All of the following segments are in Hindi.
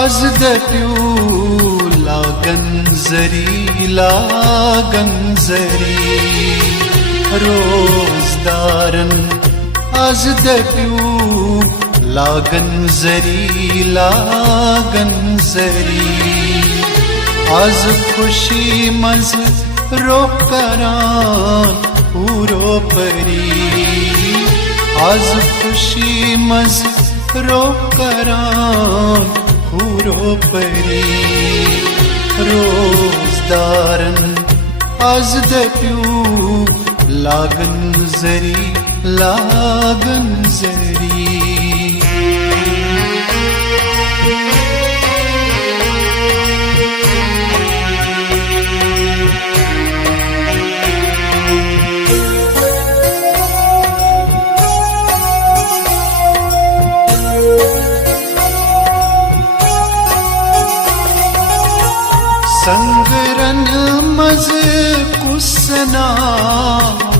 आज दप्यू लागन जरी रोजदारन आज दप्यू लागन जरी आज खुशी मज रोकरान पूरो परी आज खुशी मज रोकरान पूरो परी रोजदारन आज दप्यू लागन जरी संगरन मज कुसना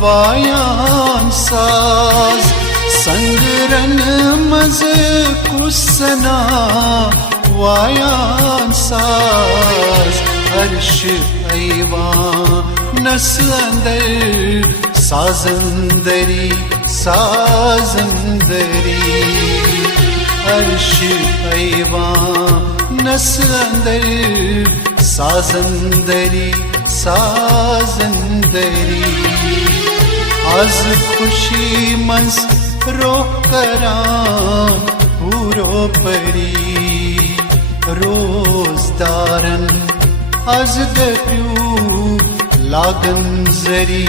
वायान साज संगरन मज कुसना वायान साज अर्श ऐवान नस अंदर साजंदरी अर्श ऐवान नस अंदर साजंदरी आज खुशी मज रोकरान पूरो परी रोजदारन आज दप्यू लागन जरी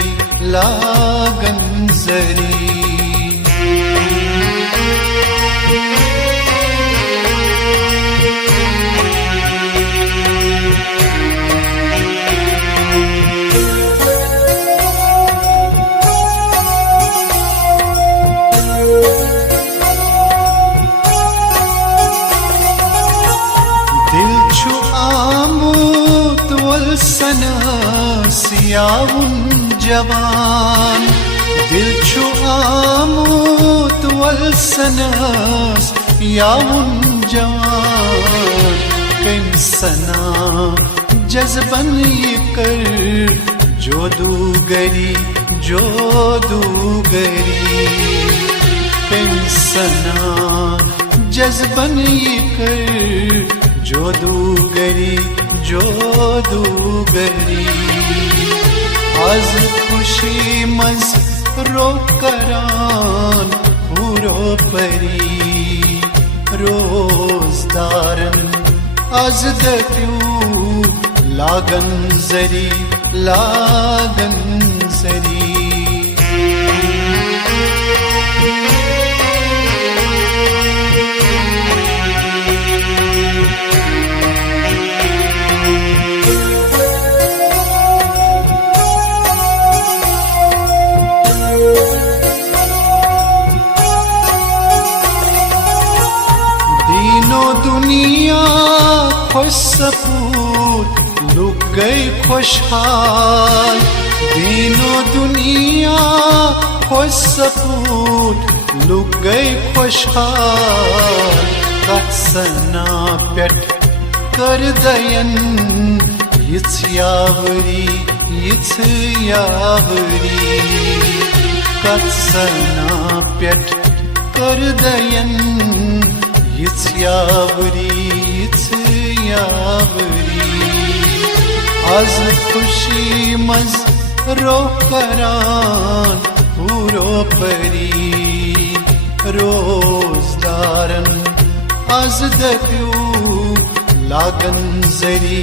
सियाउन जवान दिल छु आमूत वलसनस याउन जवान कमसना जज्बन ये कर जोदूगरी कमसना जज्बन ये कर जोदूगरी आज खुशी मज रोकरान पूरो परी रोजदारन आज दप्यू लागन जरी दुनिया खुश सपूत लुक गई खुशहाल दीनो दुनिया खुश सपूत लुक गई खुशहाल कत्सना पेट कर दयन यित्स यावरी कत्सना पेट कर दयन यित्स यावरी आज खुशी मज रोकरान पूरो परी रोजदारन आज दप्यू लागन जरी